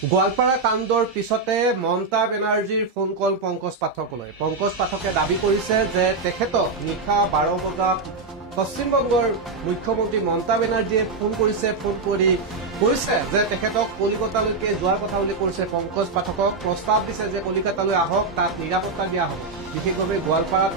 গোৱালপাৰা কাণ্ডৰ পিছতে মমতা বেনাৰ্জীৰ ফোন কল পংকজ পাঠকলৈ। পংকজ পাঠকে দাবী কৰিছে যে তেখেতক নিশা 12 বজাত পশ্চিমবংগৰ মুখ্যমন্ত্ৰী মমতা বেনাৰ্জীয়ে ফোন কৰিছে। ফোন কৰি কৈছে যে তেখেতক কলিকতালৈকে যোৱাৰ কথা উল্লেখ কৰিছে। পংকজ পাঠকক প্ৰস্তাৱ দিছে যে কলিকতালৈ আহক, তাত নিৰাপত্তা দিয়া হ'ব। বিশেষভাৱে গোৱালপাৰাত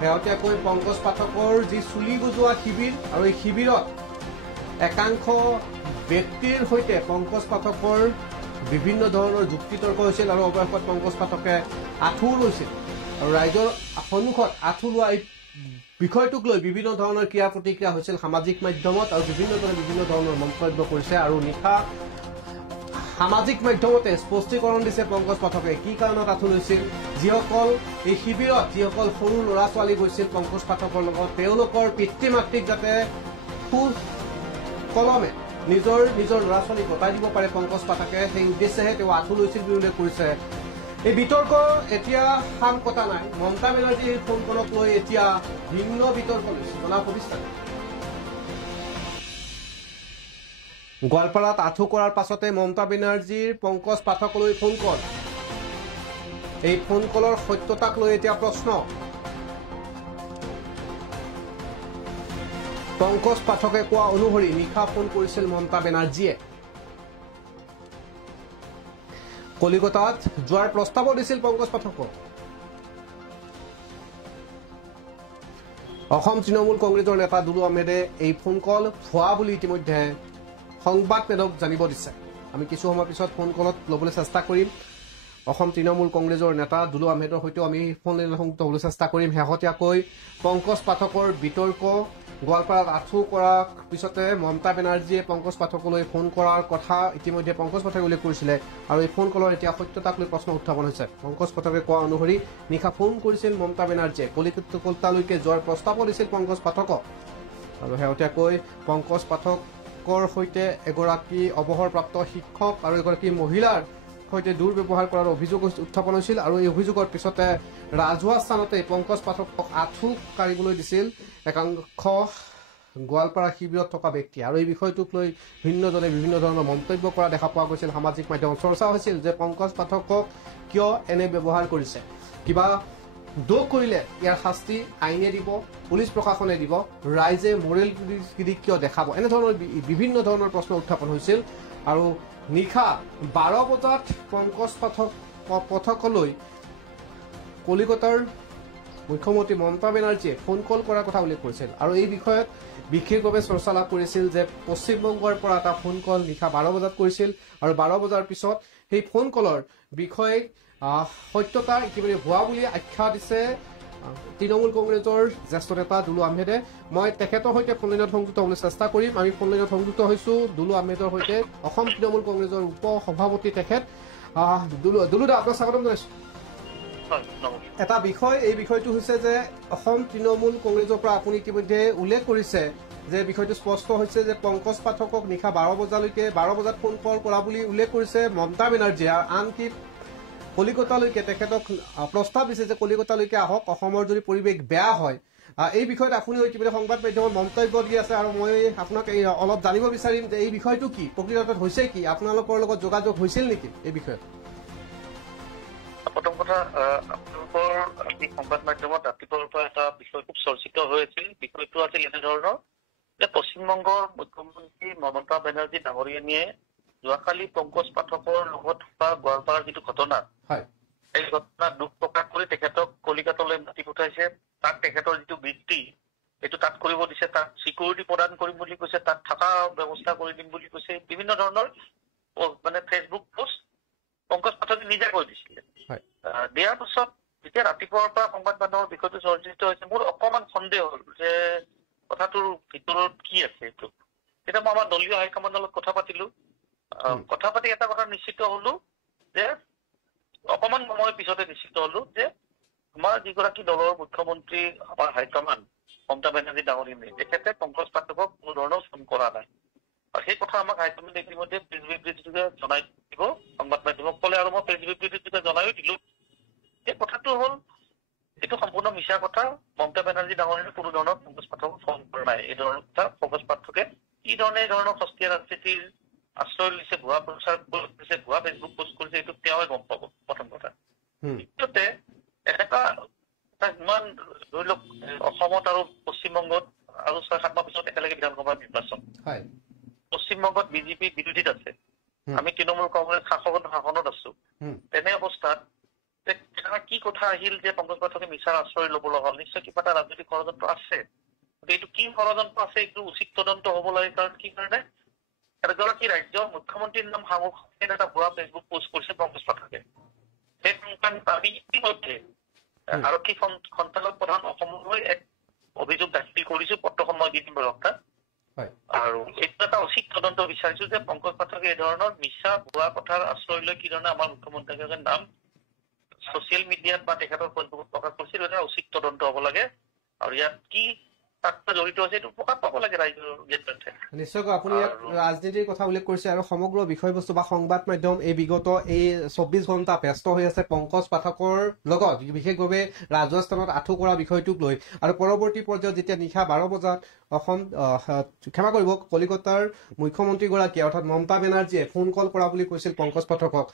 শেহতীয়াকৈ পংকজ পাঠকৰ যি চুলি গুজোৱা শিবিৰ আৰু এই শিবিৰত একাংশ ব্যক্তিৰ সৈতে পংকজ পাঠকৰ বিভিন্ন ধৰণৰ যুক্তিতৰ্ক হৈছিল আৰু অৱশেষত পংকজ পাঠকে আঁঠু লৈছিল আৰু ৰাইজৰ সন্মুখত আঁঠু লোৱা এই বিষয়টোক লৈ বিভিন্ন ধৰণৰ ক্ৰিয়া প্ৰতিক্ৰিয়া হৈছিল সামাজিক মাধ্যমত আৰু বিভিন্নজনে বিভিন্ন ধৰণৰ মন্তব্য কৰিছে আৰু নিশা সামাজিক মাধ্যমতে স্পষ্টীকৰণ দিছে পংকজ পাঠকে কি কাৰণত আঁঠু লৈছিল। যিসকল এই শিবিৰত যিসকল সৰু ল'ৰা ছোৱালী গৈছিল পংকজ পাঠকৰ লগত, তেওঁলোকৰ পিতৃ মাতৃক যাতে কলমে নিজৰ ল'ৰা ছোৱালীক গতাই দিব পাৰে পংকজ পাঠকে, সেই উদ্দেশ্যেহে তেওঁ আঁঠু লৈছিল বুলি উল্লেখ কৰিছে। এই বিতৰ্ক এতিয়া সাম কটা নাই। মমতা বেনাৰ্জীৰ ফোন কলক লৈ এতিয়া ভিন্ন বিতৰ্ক লৈছে জনা প্ৰতিষ্ঠান। গোৱালপাৰাত আঁঠু কৰাৰ পাছতে মমতা বেনাৰ্জীৰ পংকজ পাঠকলৈ ফোন কল। এই ফোন কলৰ সত্যতাক লৈ এতিয়া প্ৰশ্ন। পংকজ পাঠকে কোৱা অনুসৰি নিশা ফোন কৰিছিল মমতা বেনাৰ্জীয়ে। কলিকতাত যোৱাৰ প্ৰস্তাৱো দিছিল পংকজ পাঠকক। অসম তৃণমূল কংগ্ৰেছৰ নেতা দুলু আহমেদে এই ফোন কল ভুৱা বুলি ইতিমধ্যে সংবাদমেলক জানিব দিছে। আমি কিছু সময় পিছত ফোন কলত ল'বলৈ চেষ্টা কৰিম। অসম তৃণমূল কংগ্ৰেছৰ নেতা দুলু আহমেদৰ সৈতেও আমি ফোন লাইনত সংযুক্ত হ'বলৈ চেষ্টা কৰিম। শেহতীয়াকৈ পংকজ পাঠকৰ বিতৰ্ক, গোৱালপাৰাত আঁঠু কৰাৰ পিছতে মমতা বেনাৰ্জীয়ে পংকজ পাঠকলৈ ফোন কৰাৰ কথা ইতিমধ্যে পংকজ পাঠকে উল্লেখ কৰিছিলে আৰু এই ফোন কলৰ এতিয়া সত্যতাক লৈ প্ৰশ্ন উত্থাপন হৈছে। পংকজ পাঠকে কোৱা অনুসৰি নিশা ফোন কৰিছিল মমতা বেনাৰ্জীয়ে, কলিকতালৈকে যোৱাৰ প্ৰস্তাৱো দিছিল পংকজ পাঠকক আৰু শেহতীয়াকৈ পংকজ পাঠকৰ সৈতে এগৰাকী অৱসৰপ্ৰাপ্ত শিক্ষক আৰু এগৰাকী মহিলাৰ সৈতে দুৰ্ব্যৱহাৰ কৰাৰ অভিযোগ উত্থাপন হৈছিল আৰু এই অভিযোগৰ পিছতে ৰাজহুৱা স্থানতে পংকজ পাঠকক আঁঠু কাঢ়িবলৈ দিছিল একাংশ গোৱালপাৰা শিবিৰত থকা ব্যক্তি আৰু এই বিষয়টোক লৈ ভিন্নজনে বিভিন্ন ধৰণৰ মন্তব্য কৰা দেখা পোৱা গৈছিল। সামাজিক মাধ্যমত চৰ্চা হৈছিল যে পংকজ পাঠকক কিয় এনে ব্যৱহাৰ কৰিছে, কিবা দোষ কৰিলে ইয়াৰ শাস্তি আইনে দিব, পুলিচ প্ৰশাসনে দিব, ৰাইজে মৰেল কিয় দেখাব, এনেধৰণৰ বিভিন্ন ধৰণৰ প্ৰশ্ন উত্থাপন হৈছিল। আৰু নিশা 12 বজাত পংকজ পাঠকলৈ কলিকতাৰ মুখ্যমন্ত্ৰী মমতা বেনাৰ্জীয়ে ফোন কল কৰাৰ কথা উল্লেখ কৰিছিল আৰু এই বিষয়ত বিশেষভাৱে চৰ্চা লাভ কৰিছিল যে পশ্চিমবংগৰ পৰা এটা ফোন কল নিশা 12 বজাত কৰিছিল আৰু 12 বজাৰ পিছত সেই ফোন কলৰ বিষয়ে সত্যতা ইতিমধ্যে ভুৱা বুলি আখ্যা দিছে তৃণমূল কংগ্ৰেছৰ জ্যেষ্ঠ নেতা দুলু আহমেদে। মই তেখেতৰ সৈতে ফোন লাইনত সংযুক্ত হ'বলৈ চেষ্টা কৰিম। আমি ফোন লাইনত সংযুক্ত হৈছো দুলু আহমেদৰ সৈতে, অসম তৃণমূল কংগ্ৰেছৰ উপ সভাপতি তেখেত। দুলুদা, আপোনাক স্বাগতম জনাইছো। এটা বিষয়, এই বিষয়টো হৈছে যে অসম তৃণমূল কংগ্ৰেছৰ পৰা আপুনি ইতিমধ্যে উল্লেখ কৰিছে যে বিষয়টো স্পষ্ট হৈছে যে পংকজ পাঠকক নিশা 12 বজাত ফোন কল কৰা বুলি উল্লেখ কৰিছে মমতা বেনাৰ্জীয়ে। আনকি কলিকতালৈকে তেখেতক প্ৰস্তাৱ দিছে যে কলিকতালৈকে আহক, অসমৰ যদি পৰিৱেশ বেয়া হয়। এই বিষয়ত আপুনিও ইতিমধ্যে সংবাদ মাধ্যমত মন্তব্য দি আছে আৰু মই আপোনাক অলপ জানিব বিচাৰিম যে এই বিষয়টো কি, প্ৰকৃতত হৈছে কি, আপোনালোকৰ লগত যোগাযোগ হৈছিল নেকি এই বিষয়ত? প্ৰথম কথা, আপোনালোকৰ আজি সংবাদ মাধ্যমত ৰাতিপুৱাৰ পৰা এটা বিষয় খুব চৰ্চিত হৈ আছিল। বিষয়টো আছিল এনেধৰণৰ যে পশ্চিমবংগৰ মুখ্যমন্ত্ৰী মমতা বেনাৰ্জী ডাঙৰীয়ানীয়ে যোৱাকালি পংকজ পাঠকৰ লগত থকা গোৱালপাৰাৰ যিটো ঘটনা, এই ঘটনাত দুখ প্ৰকাশ কৰি তেখেতক কলিকতালৈ মাতি পঠাইছে। তাত তেখেতৰ যিটো বৃত্তি সেইটো তাত কৰিব দিছে, তাত চিকিউৰিটি প্ৰদান কৰিম বুলি কৈছে, তাত থকা ব্যৱস্থা কৰি দিম বুলি কৈছে। বিভিন্ন ধৰণৰ মানে ফেচবুক পোষ্ট পংকজ পাঠকে নিজে কৈ দিছিলে। দিয়াৰ পিছত যেতিয়া ৰাতিপুৱাৰ পৰা সংবাদ মাধ্যমৰ বিষয়টো চৰ্চিত হৈছে, মোৰ অকমান সন্দেহ হ'ল যে কথাটোৰ ভিতৰত কি আছে এইটো। তেতিয়া মই আমাৰ দলীয় হাইকমাণ্ডৰ লগত কথা পাতিলো। কথা পাতি এটা কথা নিশ্চিত হলো যে অকমান সময়ৰ পিছতে নিশ্চিত হলো যে আমাৰ যিগৰাকী দলৰ মুখ্যমন্ত্ৰী আমাৰ হাইকমাণ্ড মমতা বেনাৰ্জী ডাঙৰীয়ানী, তেখেতে পংকজ পাঠকক কোনো ধৰণৰ ফোন কৰা নাই আৰু সেই কথা আমাক হাইকমাণ্ডে ইতিমধ্যে প্ৰেছ বিবৃতিযোগে জনাই দিব, সংবাদ মাধ্যমক ক'লে আৰু মই প্ৰেছ বিবৃতিযোগে জনাইও দিলো। এই কথাটো হ'ল এইটো সম্পূৰ্ণ মিছা কথা। মমতা বেনাৰ্জী ডাঙৰীয়ানী কোনো ধৰণৰ পংকজ পাঠকক ফোন কৰা নাই। এই ধৰণৰ কথা পংকজ পাঠকে কি ধৰণে এই ধৰণৰ সস্তীয়া ৰাজনীতিৰ আশ্ৰয় লৈছে, ভুৱা প্ৰচাৰ কৰিছে, ভুৱা প্ৰেছ আমি তৃণমূল কংগ্ৰেছ শাসনত আছো তেনে অৱস্থাত কি কথা আহিল যে পংকজ পাঠকে মিছাৰ আশ্ৰয় ল'ব লগা হ'ল নিশ্চয় কিবা এটা ৰাজনৈতিক ষড়যন্ত্ৰ আছে এইটো কি ষড়যন্ত্ৰ আছে এইটো উচিত তদন্ত হ'ব লাগে কাৰণ কি কাৰণে এগৰাকী ৰাজ্যৰ মুখ্যমন্ত্ৰীৰ নাম সামগ্ৰী এটা ভুৱা ফেচবুক পোষ্ট কৰিছে পংকজ পাঠকে সেই আমি ইতিমধ্যে আৰক্ষী সঞ্চালক প্ৰধান অসমলৈ এক অভিযোগ দাখিল কৰিছো পত্ৰখন মই দি দিম ৰক্ষা আৰু এইটো এটা উচিত তদন্ত বিচাৰিছো যে পংকজ পাঠকে এই ধৰণৰ মিছা ভুৱা কথাৰ আশ্ৰয় লৈ কি ধৰণে আমাৰ মুখ্যমন্ত্ৰীৰ নাম ছচিয়েল মিডিয়াত বা তেখেতৰ ফেচবুকত প্ৰকাশ কৰিছিল এটা উচিত তদন্ত হ'ব লাগে আৰু ইয়াত কি তাত জড়িত আছে এইটো প্ৰকাশ পাব লাগে ৰাইজৰ জৰিয়তে নিশ্চয়কৈ আপুনি ইয়াত ৰাজনীতিৰ কথা উল্লেখ কৰিছে আৰু সমগ্ৰ বিষয়বস্তু বা সংবাদ মাধ্যম এই বিগত এই 24 ঘণ্টা ব্যস্ত হৈ আছে পংকজ পাঠকৰ লগত বিশেষভাৱে ৰাজহুৱা স্থানত আঁঠু কৰা বিষয়টোক লৈ আৰু পৰৱৰ্তী পৰ্যায়ত যেতিয়া নিশা 12 বজাত অসম ক্ষমা কৰিব কলিকতাৰ মুখ্যমন্ত্ৰীগৰাকীয়ে অৰ্থাৎ মমতা বেনাৰ্জীয়ে ফোন কল কৰা বুলি কৈছিল পংকজ পাঠকক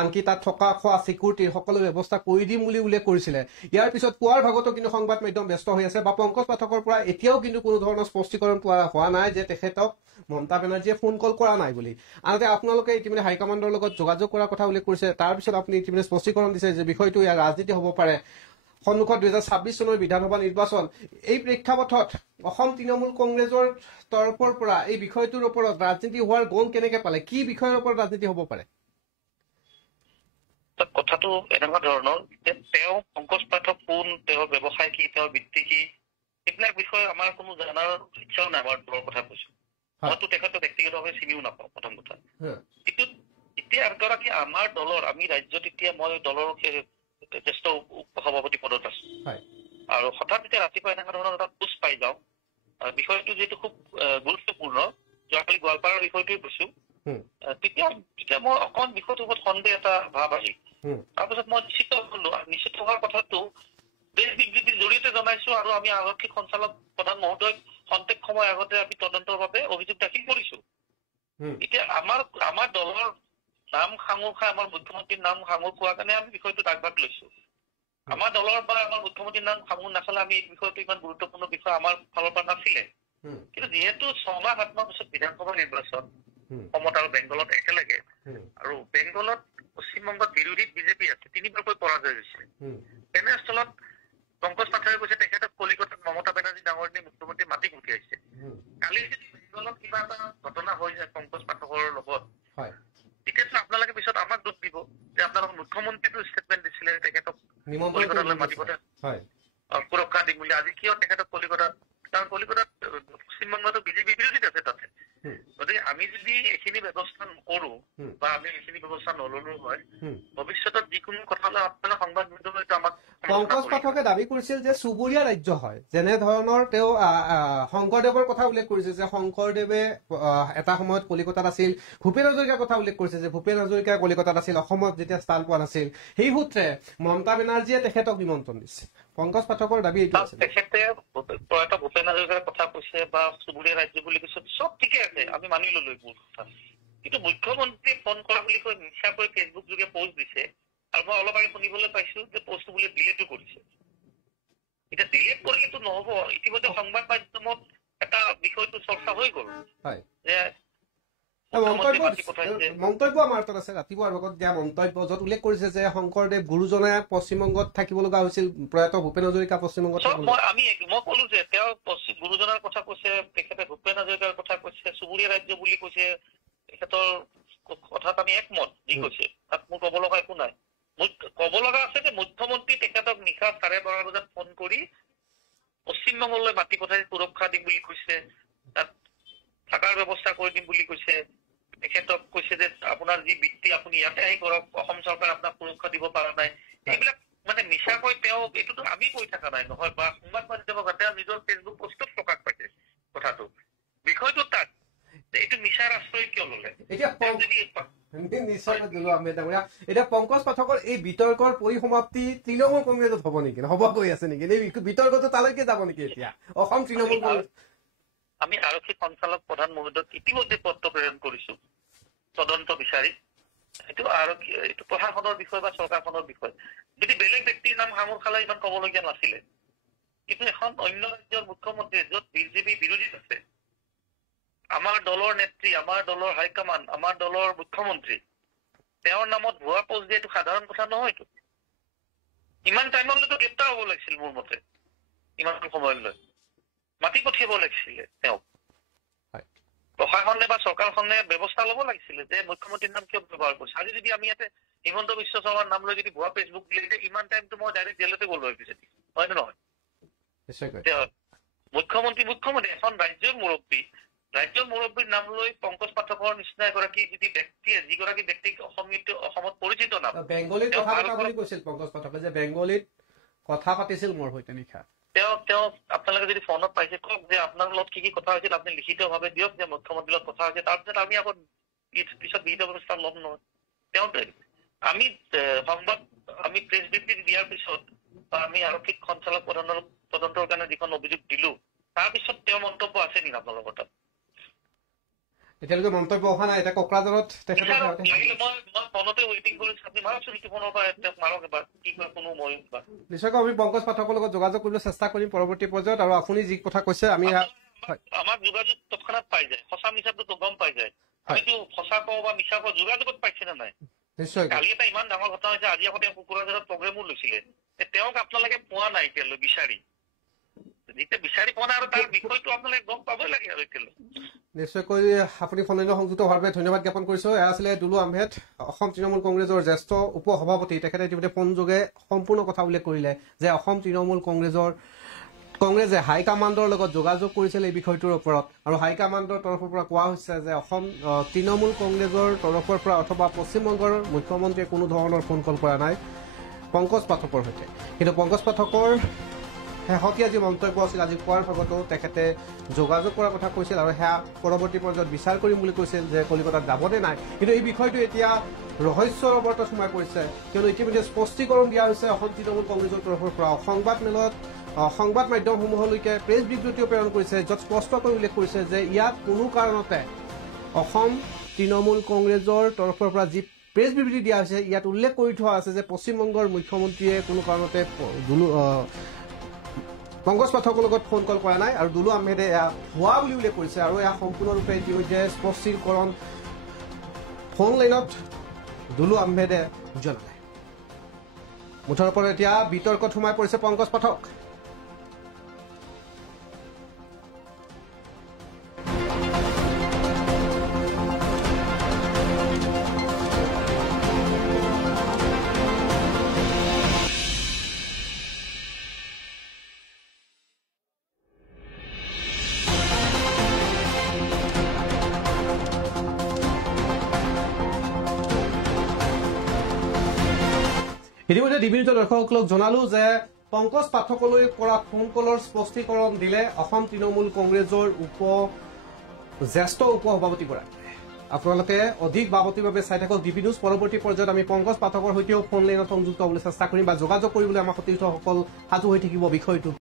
আনকি তাত থকা খোৱা চিকিউৰিটিৰ সকলো ব্যৱস্থা কৰি দিম বুলি উল্লেখ কৰিছিলে ইয়াৰ পিছত পুৱাৰ ভাগতো কিন্তু সংবাদ মাধ্যম ব্যস্ত হৈ আছে বা পংকজ পাঠকৰ পৰা এতিয়াও কিন্তু কোনো ধৰণৰ স্পষ্টীকৰণ পোৱা হোৱা নাই যে তেখেতক মমতা বেনাৰ্জীয়ে ফোন কল কৰা নাই বুলি আনহাতে আপোনালোকে ইতিমধ্যে হাইকমাণ্ডৰ লগত যোগাযোগ কৰাৰ কথা উল্লেখ কৰিছে তাৰপিছত আপুনি ইতিমধ্যে স্পষ্টীকৰণ দিছে যে বিষয়টো ইয়াৰ ৰাজনীতি হ'ব পাৰে সন্মুখত 2026 চনৰ বিধানসভা নিৰ্বাচন এই প্ৰেক্ষাপটত অসম তৃণমূল কংগ্ৰেছৰ তৰফৰ পৰা এই বিষয়টোৰ ওপৰত ৰাজনীতি হোৱাৰ গণ কেনেকে পালে কি বিষয়ৰ ওপৰত ৰাজনীতি হ'ব পাৰে কথাটো এনেকুৱা ধৰণৰ যে তেওঁ পংকজ পাঠক কোন তেওঁৰ ব্যৱসায় কি তেওঁৰ বৃত্তি কি এইবিলাক বিষয়ে আমাৰ কোনো জানাৰ ইচ্ছাও নাই আমাৰ দলৰ কথা কৈছো মইতো তেখেতক ব্যক্তিগতভাৱে চিনিও নাপাওঁ প্ৰথম কথা কিন্তু এতিয়া এগৰাকী আমাৰ দলৰ আমি ৰাজ্যত এতিয়া মই দলৰ জ্যেষ্ঠ সভাপতি পদত আছো আৰু হঠাৎ এতিয়া ৰাতিপুৱা এনেকুৱা ধৰণৰ এটা পোষ্ট পাই যাওঁ বিষয়টো যিহেতু খুব গুৰুত্বপূৰ্ণ যোৱাকালি গোৱালপাৰাৰ বিষয়টোৱে কৈছো তেতিয়া মই অকণ বিষয়টোৰ ওপৰত সন্দেহ এটা ভাৱ আহিল তাৰপিছত মই নিশ্চিত হোৱাৰ কথাটো দেশ বিবৃতিৰ জৰিয়তে জনাইছো আৰু আমি আৰক্ষী সঞ্চালক প্ৰধান মহোদয়ক খন্তেক সময় আগতে আমি তদন্তৰ বাবে অভিযোগ দাখিল কৰিছো এতিয়া আমাৰ দলৰ নাম সাঙুৰ খাই আমাৰ মুখ্যমন্ত্ৰীৰ নাম সাঙুৰ খোৱাৰ কাৰণে আমি বিষয়টো আগভাগ লৈছো আমাৰ দলৰ পৰা আমাৰ মুখ্যমন্ত্ৰীৰ নাম সাঙুৰ নাখালে আমি এই বিষয়টো ইমান গুৰুত্বপূৰ্ণ বিষয় আমাৰ ফালৰ পৰা নাছিলে কিন্তু যিহেতু 6 মাহ 7 মাহ পিছত বিধানসভা নিৰ্বাচন অসমত আৰু বেংগলত একেলগে আৰু বেংগলত পশ্চিমবংগত বিৰোধীত বিজেপি আছে 3বাৰকৈ পৰাজয় হৈছে তেনেস্থলত পংকজ পাঠকে কৈছে তেখেতক কলিকতাত মমতা বেনাৰ্জী ডাঙৰীয়াই মুখ্যমন্ত্ৰী মাতি পঠিয়াইছে কালি যদি বেংগলত কিবা এটা ঘটনা হৈ যায় পংকজ পাঠকৰ লগত তেতিয়াতো আপোনালোকে পিছত আমাক দুখ দিব যে আপোনালোকৰ মুখ্যমন্ত্ৰীটো ষ্টেটমেণ্ট দিছিলে তেখেতক কলিকতালৈ মাতি পঠাই সুৰক্ষা দিম বুলি আজি কিয় তেখেতক কলিকতাত কাৰণ কলিকতাত পশ্চিমবংগতো বিজেপি বিৰোধীত আছে তাতে গতিকে আমি যদি এইখিনি ব্যৱস্থা নকৰো বা আমি এইখিনি ব্যৱস্থা নললো হয় ভৱিষ্যতত যিকোনো কথা হলে আপোনালোকে সংবাদ মাধ্যমে আমাক পংকজ পাঠকে দাবী কৰিছিল যে চুবুৰীয়া ৰাজ্য হয় যেনে ধৰণৰ তেওঁ শংকৰদেৱৰ কথা উল্লেখ কৰিছে যে শংকৰদেৱে এটা সময়ত কলিকতাত আছিল ভূপেন হাজৰিকাৰ কথা উল্লেখ কৰিছে যে ভূপেন হাজৰিকা কলিকতাত আছিল অসমত যেতিয়া স্থান পোৱা নাছিল সেই সূত্ৰে মমতা বেনাৰ্জীয়ে তেখেতক নিমন্ত্ৰণ দিছে পংকজ পাঠকৰ দাবী এইটো আছিল তেখেতে প্ৰয়াত ভূপেন হাজৰিকাৰ কথা কৈছে বা চুবুৰীয়া ৰাজ্য বুলি কৈছে চব ঠিকে আছে আমি মানি ললো এইবোৰ কথা কিন্তু মুখ্যমন্ত্ৰীয়ে ফোন কৰা বুলি কৈ মিছাকৈ ফেচবুক যোগে পোষ্ট দিছে আৰু মই অলপ আগে শুনিবলৈ পাইছো যে পোষ্টটো বোলে ডিলেটো কৰিছে এতিয়া ডিলেট কৰিলেতো নহব ইতিমধ্যে সংবাদ মাধ্যমত এটা বিষয়টো চৰ্চা হৈ গ'ল যে মন্তব্য আমাৰ তাত আছে ৰাতিপুৱাৰ ভাগত দিয়া মন্তব্য য'ত উল্লেখ কৰিছে যে শংকৰদেৱ গুৰুজনে পশ্চিমবংগত থাকিব লগা হৈছিল প্ৰয়াত ভূপেন হাজৰিকা পশ্চিমবংগত মই কলো যে তেওঁ গুৰুজনাৰ কথা কৈছে তেখেতে ভূপেন হাজৰিকাৰ কথা কৈছে চুবুৰীয়া ৰাজ্য বুলি কৈছে তেখেতৰ কথাত আমি একমত যি কৈছে তাত মোৰ ক'ব লগা একো নাই ক'ব লগা আছে যে মুখ্যমন্ত্ৰী তেখেতক নিশা 12:30 বজাত ফোন কৰি পশ্চিমবংগলৈ মাতি পঠাই সুৰক্ষা দিম বুলি কৈছে তাত থকাৰ ব্যৱস্থা কৰি দিম বুলি কৈছে তেখেতক কৈছে যে আপোনাৰ যি বৃত্তি আপুনি ইয়াতে আহি কৰক অসম চৰকাৰে আপোনাক সুৰক্ষা দিব পৰা নাই এইবিলাক মানে মিছাকৈ তেওঁ এইটোতো আমি কৈ থকা নাই নহয় বা সংবাদ মাধ্যমক তেওঁ নিজৰ ফেচবুক পোষ্টত প্ৰকাশ পাইছে কথাটো বিষয়টো তাত এইটো মিছাৰ আশ্ৰয় কিয় ললে নিশ্চয় এতিয়া পংকজ পাঠকৰ এই বিতৰ্কৰ পৰিসমাপ্তি তৃণমূল কংগ্ৰেছত হ'ব নেকি হ'ব গৈ আছে নেকি এই বিতৰ্কটো তালৈকে যাব নেকি এতিয়া অসম তৃণমূল কংগ্ৰেছ আমি আৰক্ষী সঞ্চালক প্ৰধান মহোদয়ক ইতিমধ্যে পত্ৰ প্ৰেৰণ কৰিছো তদন্ত বিচাৰি এইটো প্ৰশাসনৰ বিষয় বা চৰকাৰখনৰ বিষয় যদি বেলেগ ব্যক্তিৰ নাম সামোৰ খালে ইমান ক'বলগীয়া নাছিলে কিন্তু এখন অন্য ৰাজ্যৰ মুখ্যমন্ত্ৰী য'ত বিজেপি বিৰোধীত আছে আমাৰ দলৰ নেত্ৰী, আমাৰ দলৰ হাইকমাণ্ড, আমাৰ দলৰ মুখ্যমন্ত্ৰী তেওঁৰ নামত ভুৱা পোষ্ট দিয়াটো সাধাৰণ কথা নহয়তো। ইমান টাইমলৈতো গ্ৰেপ্তাৰ হ'ব লাগিছিল মোৰ মতে, ইমান সময়লৈ মাতি পঠিয়াব লাগিছিলে তেওঁক। প্ৰশাসনে বা চৰকাৰখনে ব্যৱস্থা ল'ব লাগিছিলে যে মুখ্যমন্ত্ৰীৰ নাম কিয় ব্যৱহাৰ কৰিছে। আজি যদি আমি ইয়াতে হিমন্ত বিশ্ব শৰ্মাৰ নাম লৈ যদি ভুৱা ফেচবুক দিলে ইমান টাইমটো মই ডাইৰেক্ট জেলতে গ'লো হয় পিছত, হয় নে নহয়? মুখ্যমন্ত্ৰী এখন ৰাজ্যৰ মুৰব্বীৰ নাম লৈ পংকজ পাঠকৰ নিচিনা এগৰাকী যদি ব্যক্তিয়ে, যিগৰাকী ব্যক্তিক অসমত পৰিচিত নাম, বেংগলীত কথা পতা বুলি কৈছিল পংকজ পাঠকে, যে বেংগলীত কথা পাতিছিল মোৰ সৈতে নিশা। তেওঁ আপোনালোকে যদি ফোনত পাইছে কওক যে আপোনাৰ লগত কি কথা হৈছিল, আপুনি লিখিতভাৱে দিয়ক যে মুখ্যমন্ত্ৰীৰ লগত কথা হৈছে। তাৰপিছত আমি আকৌ পিছত বিহিত ব্যৱস্থা ল'ম নহয়। তেওঁ আমি প্ৰেছ বিবৃতি দিয়াৰ পিছত বা আমি আৰক্ষী সঞ্চালক তদন্তৰ কাৰণে যিখন অভিযোগ দিলো, তাৰপিছত তেওঁৰ মন্তব্য আছে নেকি আপোনালোকৰ তাত? এতিয়ালৈকে মন্তব্য অহা নাই। এতিয়া কোকৰাঝাৰত লাগিলে মই ফোনতে ৱেইটিং কৰিছো, আপুনি মাৰকচোন ইটো ফোনৰ পৰা তেওঁক মাৰক এবাৰ, কি কয় কোনো মই নিশ্চয়কৈ আমি পংকজ পাঠকৰ লগত যোগাযোগ কৰিবলৈ চেষ্টা কৰিম পৰৱৰ্তী পৰ্যায়ত। আৰু আপুনি যি কথা কৈছে আমি আমাক যোগাযোগ তৎক্ষণাৎ পাই যায়, সঁচা মিছাটো গম পাই যায়। আমিতো সঁচা কওঁ বা মিছা কওঁ, যোগাযোগত পাইছে নে নাই? নিশ্চয়। কালি এটা ইমান ডাঙৰ ঘটনা হৈছে, আজি আকৌ তেওঁ কোকৰাঝাৰত প্ৰগ্ৰেমো লৈছিলে, তেওঁক আপোনালোকে পোৱা নাই এতিয়ালৈ বিচাৰি পোৱা নাই, আৰু তাৰ বিষয়টো আপোনালোকে গম পাবই লাগে আৰু এতিয়ালৈ। নিশ্চয়কৈ আপুনি ফোনলৈ সংযুক্ত হোৱাৰ বাবে ধন্যবাদ জ্ঞাপন কৰিছো। এয়া আছিলে দুলু আহমেদ, অসম তৃণমূল কংগ্ৰেছৰ জ্যেষ্ঠ উপ সভাপতি। তেখেতে ইতিমধ্যে ফোনযোগে সম্পূৰ্ণ কথা উল্লেখ কৰিলে যে অসম তৃণমূল কংগ্ৰেছে হাইকমাণ্ডৰ লগত যোগাযোগ কৰিছিল এই বিষয়টোৰ ওপৰত, আৰু হাইকমাণ্ডৰ তৰফৰ পৰা কোৱা হৈছে যে অসম তৃণমূল কংগ্ৰেছৰ তৰফৰ পৰা অথবা পশ্চিমবংগৰ মুখ্যমন্ত্ৰীয়ে কোনো ধৰণৰ ফোন কল কৰা নাই পংকজ পাঠকৰ সৈতে। কিন্তু পংকজ পাঠকৰ শেহতীয়া যি মন্তব্য আছিল আজি পুৱাৰ ভাগতো তেখেতে যোগাযোগ কৰাৰ কথা কৈছিল, আৰু সেয়া পৰৱৰ্তী পৰ্যায়ত বিচাৰ কৰিম বুলি কৈছিল যে কলিকতাত যাবনে নাই। কিন্তু এই বিষয়টো এতিয়া ৰহস্যৰ অৱৰ্তত সোমাই পৰিছে, কিয়নো ইতিমধ্যে স্পষ্টীকৰণ দিয়া হৈছে অসম তৃণমূল কংগ্ৰেছৰ তৰফৰ পৰা। সংবাদ মাধ্যমসমূহলৈকে প্ৰেছ বিবৃতিও প্ৰেৰণ কৰিছে, য'ত স্পষ্টকৈ উল্লেখ কৰিছে যে ইয়াত কোনো কাৰণতে অসম তৃণমূল কংগ্ৰেছৰ তৰফৰ পৰা যি প্ৰেছ বিবৃতি দিয়া হৈছে ইয়াত উল্লেখ কৰি থোৱা আছে যে পশ্চিমবংগৰ মুখ্যমন্ত্ৰীয়ে কোনো কাৰণতে পংকজ পাঠকৰ লগত ফোন কল কৰা নাই, আৰু দুলু আহমেদে এয়া ভুৱা বুলি উল্লেখ কৰিছে। আৰু এয়া সম্পূৰ্ণৰূপে ইতিমধ্যে স্পষ্টীকৰণ ফোন লাইনত দুলু আহমেদে জনালে। মুঠৰ ওপৰত এতিয়া বিতৰ্কত সোমাই পৰিছে পংকজ পাঠক। ইতিমধ্যে ডিবিনিউজৰ দৰ্শকসকলক জনালো যে পংকজ পাঠকলৈ কৰা ফোন কলৰ স্পষ্টীকৰণ দিলে অসম তৃণমূল কংগ্ৰেছৰ জ্যেষ্ঠ উপ সভাপতিগৰাকী। আপোনালোকে অধিক বাবতিৰ বাবে চাই থাকক ডিবিনিউজ। পৰৱৰ্তী পৰ্যায়ত আমি পংকজ পাঠকৰ সৈতেও ফোন লাইনত সংযুক্ত হ'বলৈ চেষ্টা কৰিম বা যোগাযোগ কৰিবলৈ আমাৰ সতীৰ্থসকল সাজু হৈ থাকিব বিষয়টোক